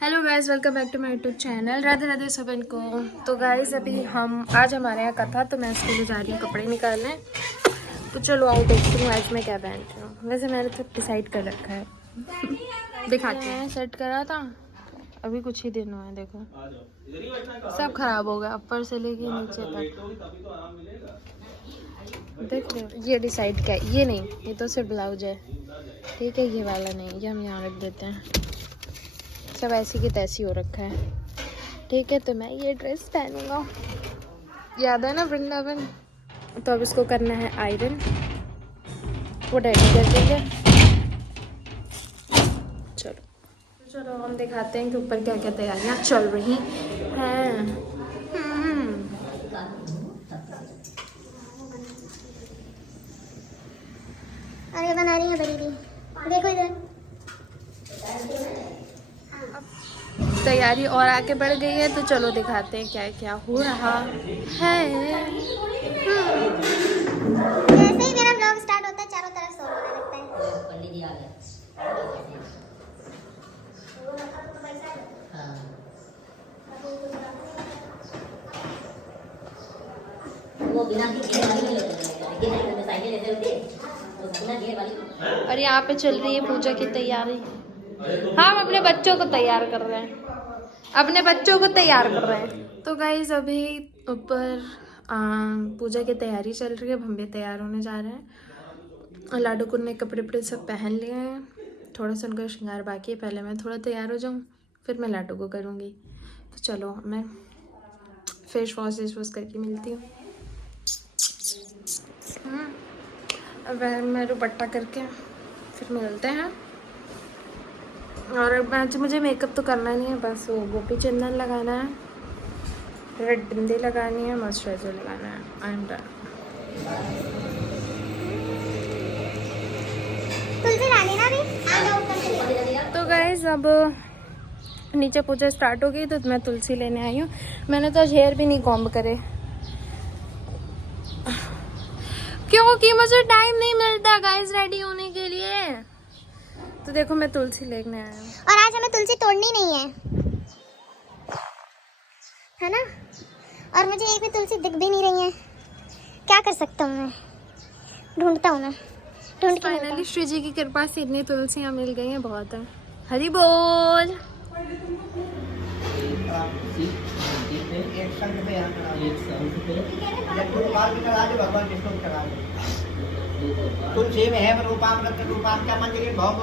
Hello guys, welcome back to my YouTube channel. Radhe Radhe सबन को। तो गाइस अभी आज हमारे यहाँ कथा, तो मैं इसके लिए जा रही हूँ कपड़े निकालने। तो चलो आओ देखती हूँ आज मैं क्या पहनती हूँ। वैसे मैंने तो डिसाइड कर रखा है, दिखाते हैं। सेट करा था, अभी कुछ ही दिन हुए हैं, देखो सब खराब हो गया ऊपर से लेके नीचे तक। देख रहे हो, ये डिसाइड क्या है? ये नहीं, ये तो सिर्फ ब्लाउज है, ठीक है। ये वाला नहीं, ये हम यहाँ रख देते हैं। सब ऐसी की तैसी हो रखा है, ठीक है। तो मैं ये ड्रेस पहनूंगा, याद है ना वृंदावन। तो अब इसको करना है आयरन, वो डैडी कर देंगे। चलो हम दिखाते हैं कि ऊपर क्या क्या तैयारियां चल रही हैं। अरे बना रही है बड़ी दी, देखो इधर। तैयारी और आगे बढ़ गई है, तो चलो दिखाते हैं क्या क्या हो रहा है। जैसे ही मेरा ब्लॉग स्टार्ट होता है चारों तरफ शोर होने लगता है। पंडित जी आ गए। वो बिना घेर वाली नहीं साइकिल लेते होते, वो बिना घेर वाली। और यहाँ पे चल रही है पूजा की तैयारी। हम अपने बच्चों को तैयार कर रहे हैं, अपने बच्चों को तैयार कर रहे हैं। तो गाइज अभी ऊपर पूजा की तैयारी चल रही है। हम भी तैयार होने जा रहे हैं। लाडू कुन ने कपड़े वपड़े सब पहन लिए हैं, थोड़ा सा उनका श्रृंगार बाकी है। पहले मैं थोड़ा तैयार हो जाऊँ, फिर मैं लाडू को करूँगी। तो चलो मैं फेस वॉश करके मिलती हूँ। अब मैं दुपट्टा करके फिर मिलते हैं। और आज मुझे मेकअप तो करना नहीं है, बस वो गोपी चंदन लगाना है, रेड बिंदी लगानी है, मॉइस्चराइजर लगाना है, एंड तुलसी डाली ना अभी, आ जाओ ऊपर। तो गाइज अब नीचे पूजा स्टार्ट हो गई, तो मैं तुलसी लेने आई हूँ। मैंने तो आज हेयर भी नहीं कॉम्ब करे, क्योंकि मुझे टाइम नहीं मिलता गाइज रेडी होने के लिए। तो देखो मैं तुलसी लेने आया हूँ। और आज हमें तुलसी तोड़नी नहीं है ना। और मुझे एक भी तुलसी दिख भी नहीं रही है, क्या कर सकता हूँ मैं? ढूंढता हूँ मैं, ढूंढ के फाइनली श्री जी की कृपा से इतनी तुलसियाँ मिल गई हैं, बहुत है। हरि बोल। तुलसी में है रूपाम रत्न रूपाम क्या मंदिर भाव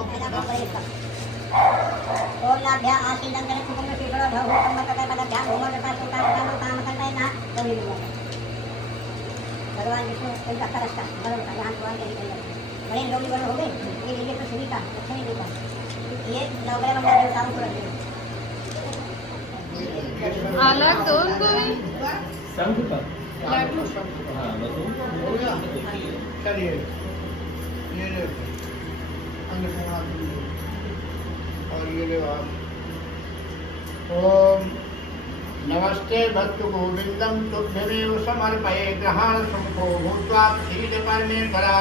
और या ध्यान आशील दंगल कुकुम के बड़ा भाव हम का का ध्यान होगा का काम करता है ना तो नहीं होगा। भगवान विष्णु इनका करस्ता बड़ा यहाँ भगवान के निकल गए बड़े लोग बड़े हो गए। ये लिए तो सभी का अच्छा नहीं देता, ये नवग्रह मंडल देवताओं को रख दो अलग दो उनको भी संघ पर हां बताओ। चलिए ये ले अन्नपूर्णा और ये ले आप। ओम नमस्ते भक्त गोविंदम तुभ्यमेव समर्पये ग्रहण शंभो भूत्वा क्षीर परमेश्वरा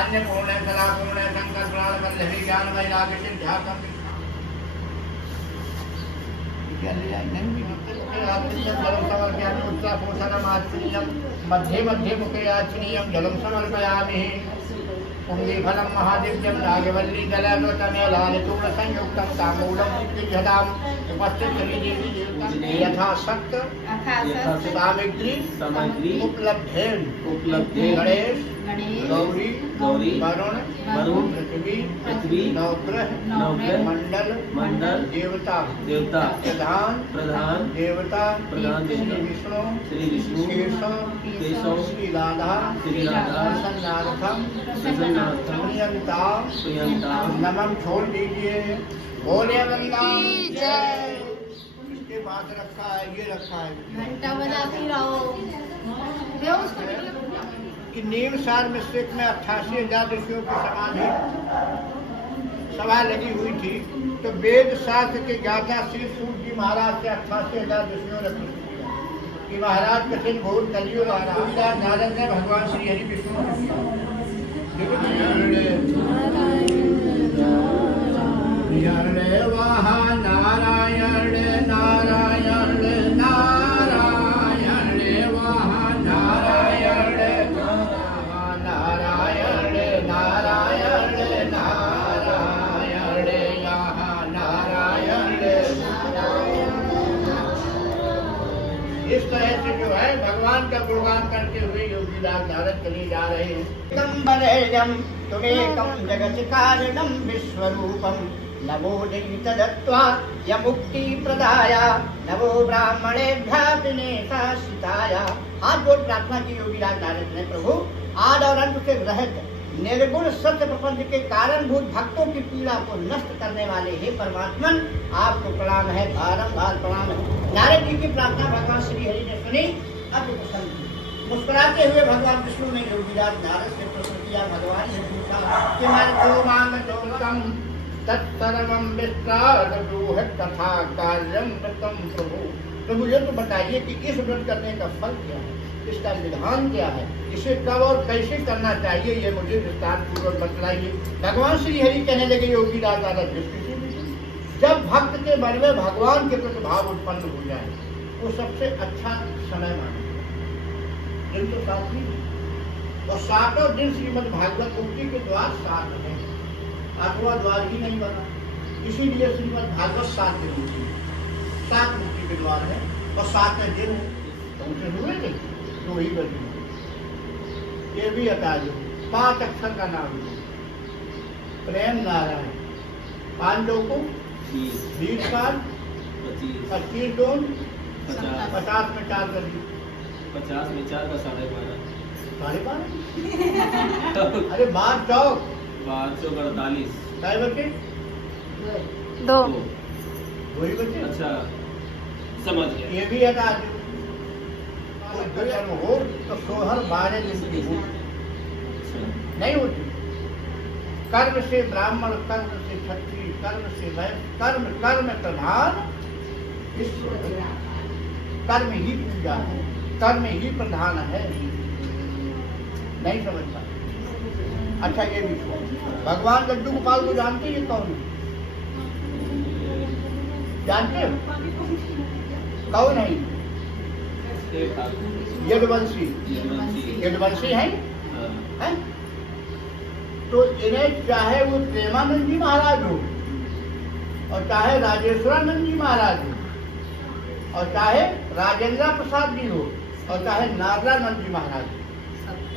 अन्नपूर्णे सदापूर्णे शंकर प्राण वल्लभी ज्ञान वैराग्य सिद्धार्थम मध्ये मध्ये मुखे याचनीयं जलं समर्पयामि। पुंगीफलं महादिव्यं नागवल्ली जलामृतमेलानितूर्णसंयुक्तं ताम्बूलं विद्युज्झटाम् उपस्थितदेवी यथाशक्त सामग्री उपलब्धेन गणेश गौरी वरुण पृथ्वी नवग्रह मंडल देवता प्रधान देवता श्री विष्णु केशव श्री राधा प्रसन्नार्थम प्रियंता नमन छोड़ दीजिए। बोले वृंदावन की जय। इसके बाद रखा है, ये रखा है घंटा बजाती रहो। कि नीम सार मिश्रिक में 88,000 ऋषियों की समाधि सभा लगी हुई थी। तो वेद शास्त्र के ज्ञाता श्री सूत जी महाराज से 88,000 ऋषियों ने पूछा कि महाराज कठिन घोर कलियुग नारद ने भगवान श्री हरि विष्णु नारायण इस तरह से जो है भगवान का गुणगान करते हुए योगीराज नारद चले जा रहे हैं। एकम तुमेकम जगत कारणम विश्वरूपम नमो दैतदत्त्वा यमुक्ति प्रदाय नमो ब्राह्मणेभ्यः विनेशासिताय। हाथ जोड़ प्रार्थना की योगीराज नारद ने, प्रभु आद और अंत से रहित निर्गुण सत्य प्रपंच के कारणभूत भक्तों की पीड़ा को नष्ट करने वाले हे परमात्मन, आपको प्रणाम है, बारंबार प्रणाम है। नारद जी की प्रार्थना भगवान श्री हरि ने सुनी, अब प्रसन्न हुए। मुस्कुराते हुए भगवान विष्णु ने योगीराज नारद से प्रश्न किया। भगवान ने पूछा कि मैं मांगतोकम तत्सर्वं विस्तार ब्रूह कथा कार्यम कृतम प्रभु। प्रभु ये तो बताइए कि इस व्रत करने का फल क्या है, इसका विधान क्या है, इसे कब और कैसे करना चाहिए, ये मुझे विस्तार पूर्वक बतलाइए। भगवान श्री हरि कहने लगे योगीराज नारद, जब भक्त के मन में भगवान के प्रति भाव उत्पन्न हो जाए वो सबसे अच्छा समय माने। दिन तो साथ ही और सातों दिन श्रीमद् भागवत मुक्ति के द्वार 7 है, 8वां द्वार ही नहीं बना, इसीलिए श्रीमद् भागवत 7 दिन मुक्ति, 7 मुक्ति के द्वार है और 7वें दिन उनसे हुए थे 2 ही बजे। ये भी हटा दो, 5 अक्षर का नाम है प्रेम नारायण। पांडव को 20 साल 25 दोन 50 में 4 कर दी, 50 में 4 का 12.5 12.5 अरे 12 चौक 548 काय बचे 2 2 ही बचे। अच्छा समझ गया। ये भी हटा दो, कोई दुर्जन हो तो सोहर 12 दिन की हो नहीं होती। कर्म से ब्राह्मण, कर्म से क्षत्रिय, कर्म से वैश्य, कर्म कर्म प्रधान ईश्वर। कर्म ही पूजा है, कर्म ही प्रधान है। नहीं समझ पाए। अच्छा ये भी भगवान लड्डू गोपाल को जानते हैं कौन है? जानते हो कौन है? यदुवंशी। यदुवंशी है, हैं? तो इन्हें चाहे वो प्रेमानंद जी महाराज हो और चाहे राजेश्वरानंद जी महाराज हो और चाहे राजेंद्र प्रसाद जी हो और चाहे नागरानंद जी महाराज हो,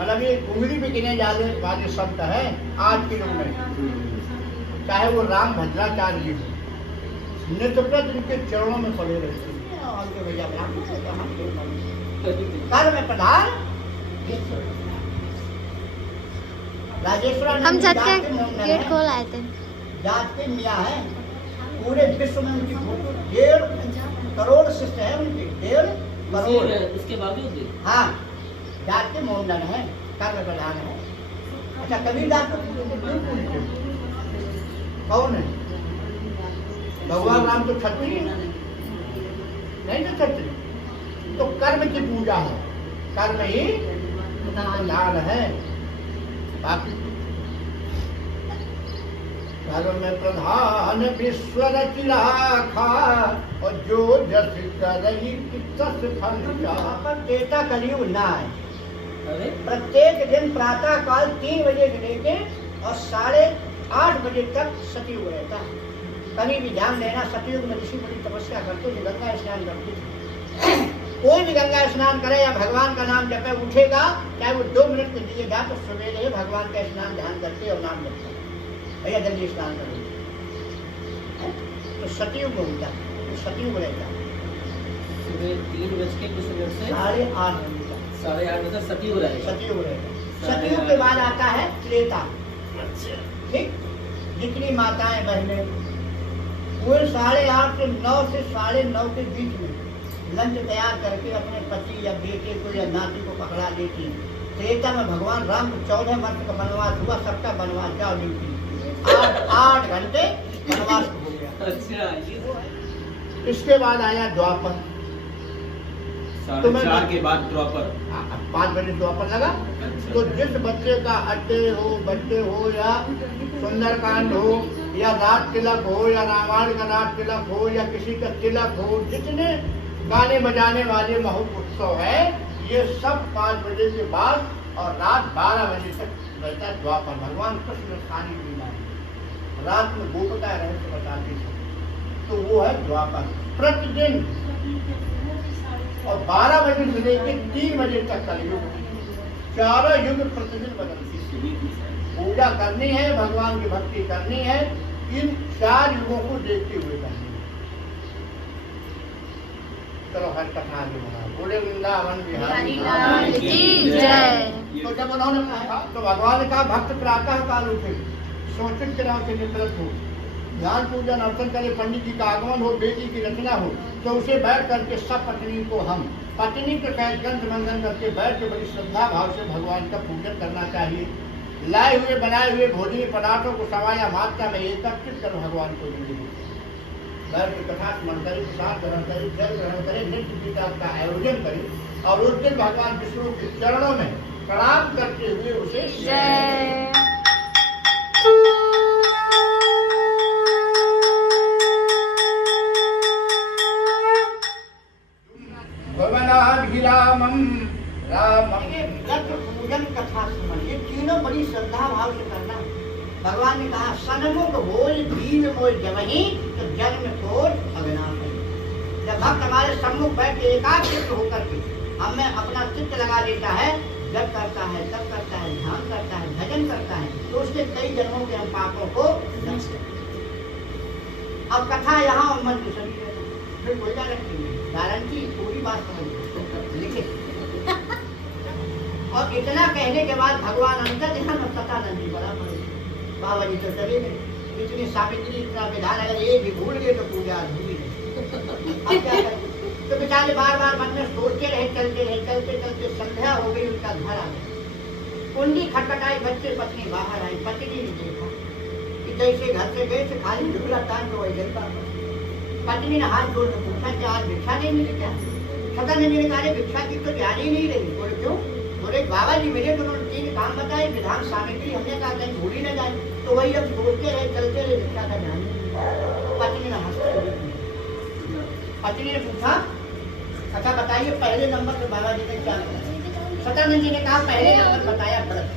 मतलब ये उंगली पे गिने जाने वाले शब्द है आज के युग में। चाहे वो राम भद्राचार्य जी हो, नित्यप्रत उनके चरणों में पड़े रहते कर्म प्रधान राजेश्वर हम छत के गेट खोल आए थे। जात के मियाँ है, पूरे विश्व में उनकी फोटो 1.5 करोड़ शिष्य है उनके, 1.5 करोड़। उसके बावजूद भी हाँ, जात के मोमडन है, कर्म प्रधान है। अच्छा कबीरदास को कौन है? भगवान राम तो क्षत्रिय नहीं तो क्षत्रिय, तो कर्म की पूजा है, कर्म ही प्रधान है। बाकी कर्म में प्रधान विश्व रचि राखा और जो जस करई तस फल चाहा। पर देता कलयुग ना है। अरे प्रत्येक दिन प्रातः काल 3 बजे से लेके और 8:30 बजे तक सतयुग रहता है। कहीं भी ध्यान देना, सतयुग में ऋषि बड़ी तपस्या करते थे, गंगा स्नान करते थे। कोई भी गंगा स्नान करे या भगवान का नाम जपे, उठेगा चाहे वो 2 मिनट के लिए जा तो सवेरे भगवान का स्नान ध्यान करते और नाम जपते, भैया जल्दी स्नान करो। तो सतयुग होता है, तो सतयुग रहता है। सुबह 3 बज के कुछ मिनट से 8:30 बजे तक 8:30 बजे सतयुग रहेगा। सतयुग रहेगा। सतयुग के बाद आता है त्रेता। ठीक, जितनी माताएं बहनें वो 8:30 से 9 से 9:30 के बीच में लंच तैयार करके अपने पति या बेटे को या नाती को पकड़ा देती। त्रेता में भगवान राम को 14 वर्ष का वनवास हुआ, सबका वनवास जाओ ड्यूटी 8 घंटे वनवास हो गया। अच्छा ये इसके बाद आया द्वापर। 4:30 के बाद द्वापर 5 बजे द्वापर लगा। तो जिस बच्चे का बर्थडे हो या सुंदरकांड हो या रात तिलक हो या रामायण का रात तिलक हो या किसी का तिलक हो, जितने गाने बजाने वाले महोत्सव है ये सब 5 बजे के बाद और रात 12 बजे तक रहता है द्वापर। भगवान कृष्ण खानी पीना है, रात में गोपता रहस्य बताते थे, तो वो है द्वापर। प्रतिदिन और 12 बजे से लेकर 3 बजे तक कलयुग, चारों युग प्रतिदिन बदलती। पूजा करनी है, भगवान की भक्ति करनी है, इन 4 युगों को देखते हुए करनी है। चलो हर कथा आगे बढ़ा, बोले वृंदावन बिहारी लाल की जय। तो जब उन्होंने कहा तो भगवान ने कहा भक्त प्रातः काल उठे, सोचित के नाम से निवृत्त हो, ध्यान पूजन अर्चन करे, पंडित जी का आगमन हो, बेटी की रचना हो, तो उसे बैठ करके सब पत्नी को हम पत्नी के साथ ग्रंथ मंथन करके बैठ के बड़ी श्रद्धा भाव से भगवान का पूजन करना चाहिए। लाए हुए बनाए हुए भोजनी पदार्थों को समाया मात्रा में एकत्रित कर भगवान को बैठ के कथा स्मरण करे, प्रसाद ग्रहण करे, जल ग्रहण करे, नृत्य गीता का आयोजन करे और उस दिन भगवान विष्णु के चरणों में प्रणाम करते हुए उसे जय। रामम रामम व्रत पूजन कथा स्मरण, ये तीनों बड़ी श्रद्धा भाव से करना। भगवान ने कहा सनमुख बोल दीन मोय जवही तो जन्म छोड़ अगना। जब भक्त हमारे सम्मुख बैठ के एकाग्रचित्त होकर के हमें अपना चित्त लगा देता है, जब करता है तब करता है, ध्यान करता है, भजन करता है, तो उसके कई जन्मों के हम पापों को नष्ट करते हैं। अब कथा यहाँ और मन की सभी फिर कोई गारंटी नहीं, गारंटी पूरी बात समझ लिखे। और इतना कहने के बाद भगवान अंतर ध्यान सतानंद जी बड़ा पड़े, बाबा जी तो चले गए, इतनी सावित्री इतना विधान अगर ये भी भूल गए तो पूजा अधूरी है। अब क्या करें? तो बेचारे बार बार मन में सोचते रहे, चलते रहे, चलते चलते संध्या हो गई, उनका घर आ गया, कुंडी खटखटाई, बच्चे पत्नी बाहर आई, पत्नी ने देखा कि जैसे घर से गए थे खाली झूला तान तो वही जनता। पत्नी ने हाथ जोड़ कर पूछा कि आज भिक्षा नहीं मिली क्या? सदानंद जी ने कहा भिक्षा की तो ध्यान ही नहीं रही। बोले क्यों? बोले बाबा जी मेरे तो 3 काम बताए, विधान सामग्री हमने कहा कहीं भूल ही न जाए, तो वही अब सोचते रहे, चलते रहे, भिक्षा का ध्यान नहीं। पत्नी ने हंसते, पत्नी ने पूछा अच्छा बताइए पहले नंबर पे बाबा जी ने क्या बताया? सदानंद जी ने कहा पहले नंबर बताया व्रत।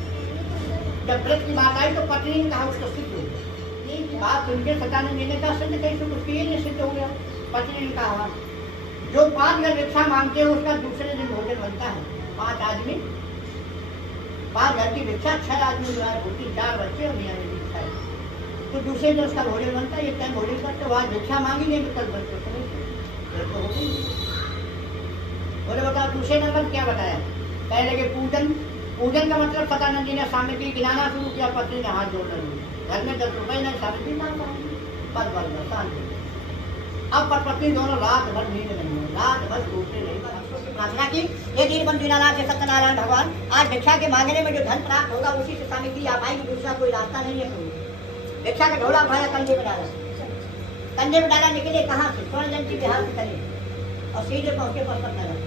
जब व्रत की बात आई तो पत्नी ने कहा उसको सिद्ध हो गया। बात सुनकर सदानंद जी ने कहा सिद्ध कैसे? कुछ नहीं सिद्ध हो गया। पत्नी ने कहा जो 5 घर भिक्षा मांगते हैं उसका दूसरे दिन भोजन बनता है। 5 आदमी 5 घर की भिक्षा 6 आदमी होती, 4 बच्चे और मियाँ बीवी भिक्षा, तो दूसरे दिन उसका भोजन बनता है। एक टाइम भोजन करते बाद भिक्षा मांगी नहीं तो कल बच्चे बोले बताओ दूसरे नंबर क्या बताया? पहले के पूजन, पूजन का मतलब सदानंद जी ने सामग्री गिनाना शुरू किया। पत्नी ने हाथ जोड़ रही, घर में 10 रुपए नहीं सामग्री बस बस शांति। अब पत्नी दोनों रात भर नींद नहीं है, रात भर सोते नहीं, प्रार्थना की ये दीनबंधु दीनानाथ सत्यनारायण भगवान आज भिक्षा के मांगने में जो धन प्राप्त होगा उसी से सामग्री आ पाएगी, दूसरा कोई रास्ता नहीं है। भिक्षा का ढोला उठाया, कंधे में डाला, कंधे में डाला, निकले कहाँ से? स्वर्ण जयंती बिहार से चले और सीधे पहुंचे परपत नगर।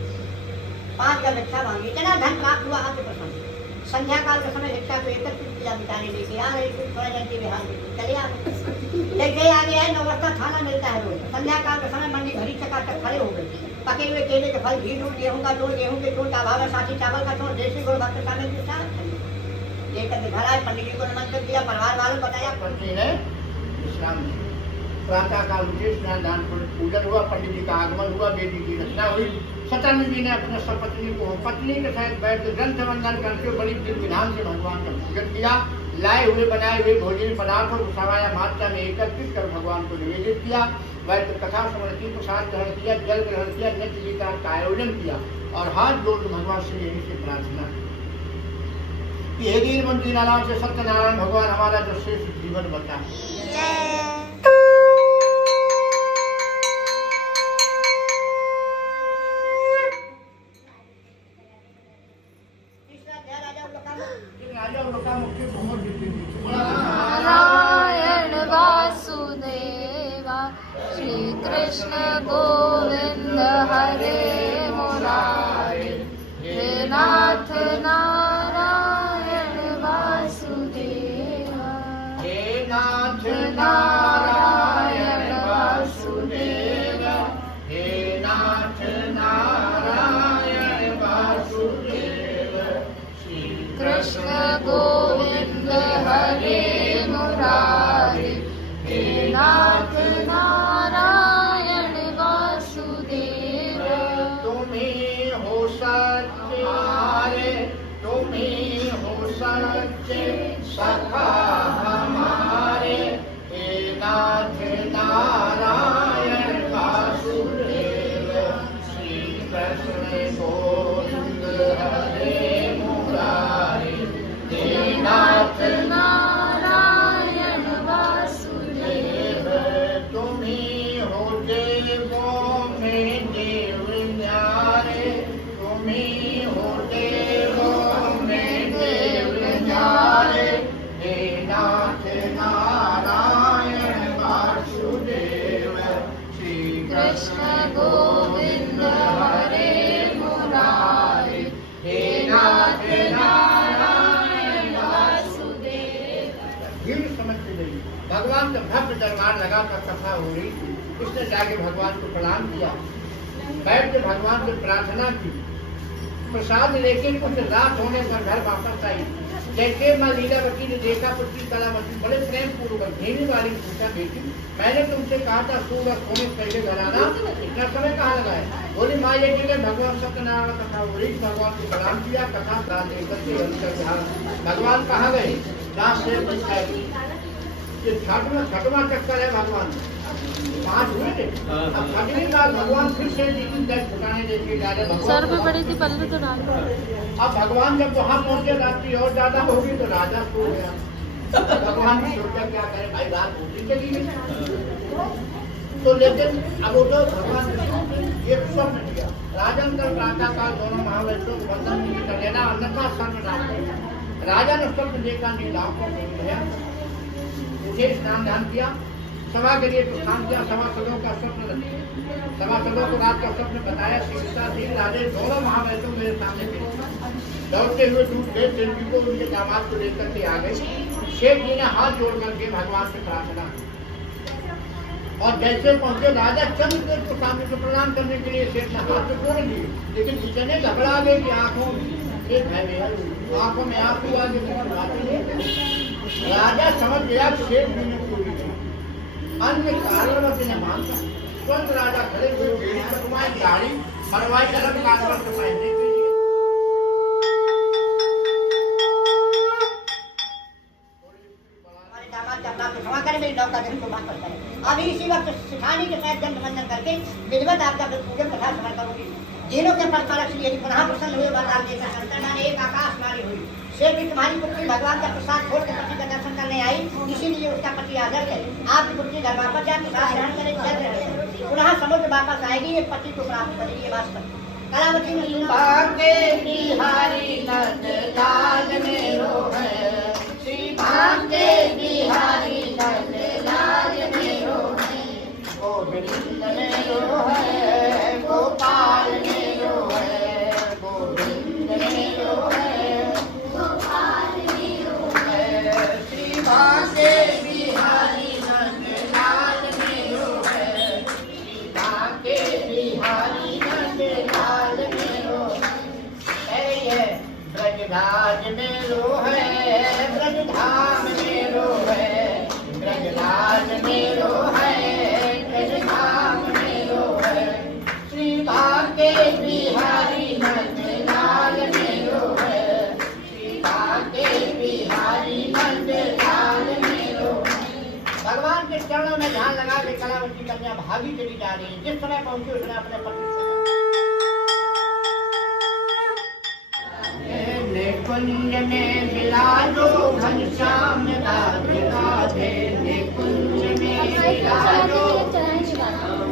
5 का भिक्षा मांगी, इतना धन प्राप्त हुआ आपके प्रसन्न। संध्या काल के समय भिक्षा को एकत्रित किया, मिटाने लेके आ रहे थे, स्वर्ण जयंती बिहार में चले आ गए। लेके आगे आए, नौबस्ता खाना मिलता है रोज। संध्या काल के समय मंडी भरी चकाचक खड़े हो गए, पके हुए केले के फल, घी दूध, गेहूं का जोड़, गेहूं के चोट, अभाव में साथी चावल का चोट, देसी गुड़, भक्त शामिल के साथ लेकर के घर आए। पंडित जी को नमस्कार किया, परिवार वालों को बताया। पत्नी ने विश्राम लिया। प्रातः काल उठे, स्नान दान पूजन हुआ, पंडित जी का आगमन हुआ, बेटी की रचना हुई। सतानंद जी ने अपने सपत्नी को पत्नी के साथ बैठ कर ग्रंथ वंदन करके बड़ी दिव्य विधान से भगवान का पूजन किया। लाए हुए बनाए हुए भोजन पदार्थों को समाया मात्रा में एकत्रित कर भगवान को निवेदित किया। बैठ कर कथा श्रवण की, प्रसाद ग्रहण किया, जल ग्रहण किया, नृत्य गीता का आयोजन किया और हाथ जोड़ भगवान से यही से प्रार्थना की हे दीनबंधु दीनानाथ से सत्यनारायण भगवान हमारा जो श्रेष्ठ जीवन बता। नारायण वासुदेवा श्री कृष्ण गोविंद हरे मुरारी, हे नाथ नारायण वासुदेवा, हे नाथ नारायण वासुदेवा, हे नाथ नारायण वासुदेव, श्री कृष्ण गोविंद हरे मुरारी, हे नाथ नारायण वासुदेवा। कृष्ण गोविंद हरे मुरारी, हे नाथ नारायण वासुदेव। भीड़ समझते नहीं। भगवान का भव्य दरबार लगा कर कथा हो रही थी। उसने जाके भगवान को प्रणाम किया, बैठ के भगवान से प्रार्थना की, प्रसाद लेके कुछ रात होने पर घर वापस आई। जैसे माँ लीलावती ने देखा पुत्री कलावती बड़े प्रेम पूर्वक धीमी वाली पूछा, बेटी मैंने तुमसे कहा था सूरज होने पहले घर आना, इतना समय कहाँ लगा है? बोली माँ ये जगह भगवान सत्यनारायण कथा हो रही, भगवान को प्रणाम किया, कथा दान लेकर के अंतर ध्यान। भगवान कहाँ गए? दास से ये छठवां चक्कर है भगवान, 5 हुए थे। अब छठवीं बार भगवान फिर से फुटाने देखे जा रहे। सर पे पड़ी थी पल्ले तो डाल। अब भगवान जब वहाँ पहुँचे रात्रि और ज्यादा होगी तो राजा सो गया। भगवान ने सोचा क्या करे भाई, रात होती चली गई। तो लेकिन अब वो तो भगवान ने एक स्वप्न किया, राजन का प्रातः काल दोनों महावैष्णव को बंधन नहीं कर लेना, अन्यथा सर्वनाश। राजा ने स्वप्न देखा, नीलाओं को गया, मुझे स्नान ध्यान किया, सभा के लिए प्रस्थान किया। सभासदों का स्वप्न, सभासदों को रात का स्वप्न बताया। सीता थी, राजे दोनों महावैष्णव मेरे सामने थे, दौड़ते हुए टूट गए, सेठ जी को उनके दामाद को लेकर के आ गए। शेख जी ने हाथ जोड़ करके भगवान से प्रार्थना, और जैसे पहुंचे राजा चंद्रदेव को सामने से प्रणाम करने के लिए शेख ने हाथ से जोड़ लिए, लेकिन इतने घबरा गए कि आंखों में आंसू आ गए। राजा समझ गया शेख जी ने पूरी अन्य कारणवश ने मानता। तुरंत राजा खड़े हुए, गाड़ी मरवाई धर्म कारणवश पहनने के लिए। क्षमा करें, मेरी नौका दिन को वापस करें। अभी इसी वक्त सिखानी के साथ जन्म बंधन करके विधिवत आपका पूजन कथा समर्पण करूंगी। जिनों के परस्पर यदि पुनः प्रसन्न हुए बता देकर संतरदान एक आकाशवाणी हुई, शेख भी तुम्हारी पुत्री भगवान का प्रसाद छोड़ के पति का दर्शन करने आई, इसीलिए उसका पति आदर है। आपकी पुत्री घर वापस जाए, प्रसाद ग्रहण करे, चल रहे पुनः समुद्र वापस आएगी, ये पति को प्राप्त करेगी। ये वास्तव कलावती में भाग्य बिहारी नंद लाल मेरो है, श्री भाग्य बिहारी नंद लाल मेरो है, गोविंद मेरो है, गोपाल मेरो है, गोविंद मेरो है, गोपाल मेरो है, श्री भाग्य बिहारी नंद लाल मेरो है, श्री भाग्य बिहारी नंद लाल मेरो है। ब्रजराज मेरो है, ब्रजधाम मेरो है, ब्रजराज मेरो है, ब्रजधाम मेरो है, श्री भाग्य बिहारी नंद लाल मेरो है, श्री भाग्य बिहारी नंद लाल मेरो है। भगवान के चरणों में ध्यान लगा के कलावती कन्या भागी चली जा रही है। जिस समय पहुंची उसने अपने पति कुंज में बिराजो घनश्याम राधे राधे, कुंज में बिराजो घनश्याम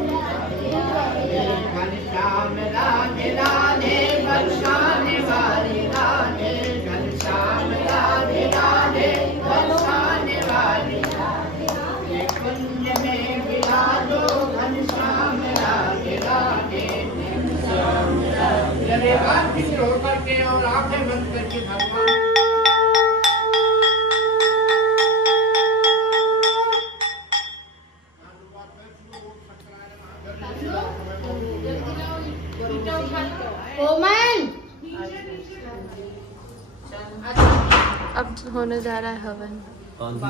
राधे राधे, बरसाने वाली राधे, घनश्याम राधे राधे, बरसाने वाली राधे, कुंज में बिराजो घनश्याम राधे राधे। जब बात फिक्र होकर के और आंखें बंद करके भगवान अब होने जा रहा है हवन, अब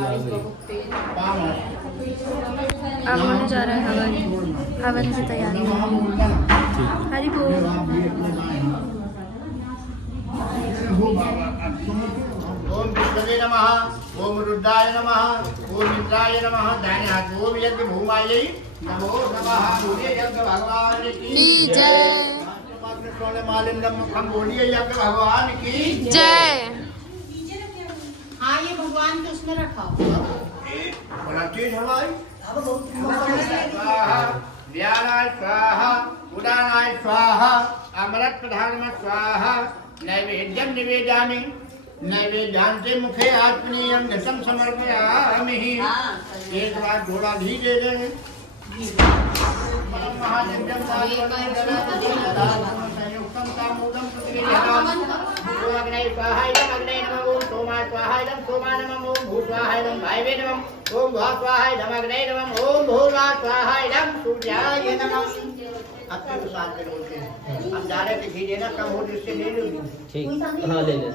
होने जा रहा है हवन। हवन की तैयारी। हरि बोल। ओम विष्णवे नमः, ओम रुद्राय नमः, ओम इंद्राय नमः, दाहिने हाथ ओम यज्ञ भूमायै नमो नमः। बोलिए यज्ञ भगवान की जय। सोने मालिंदम हम बोलिए यज्ञ भगवान की जय। हाँ, ये भगवान के उसमें रखा बड़ा तेज हवाई। स्वाहा व्यानाय स्वाहा, उदानाय स्वाहा, अमृत प्रधान में स्वाहा, नैवेद्यम निवेदयामि, नैवेद्यांते मुखे आत्मनीयम घृतं समर्पयामि। एक बार थोड़ा घी दे दें। महालिंगम संयुक्तम तामूलम सुत्रिजनम ओम अग्ने स्वाहाय नमः ओम सोमाय स्वाहाय नमः ओम भू स्वाहाय नमः भाइवे नमः ओम भा स्वाहाय नमः अग्ने नमः ओम भूर्वा स्वाहाय नमः सूर्याय नमः। अब तो साथ में बोलते हैं हम जा रहे थे घी देना कम हो जिससे ले लूंगी। ठीक हाँ ले ले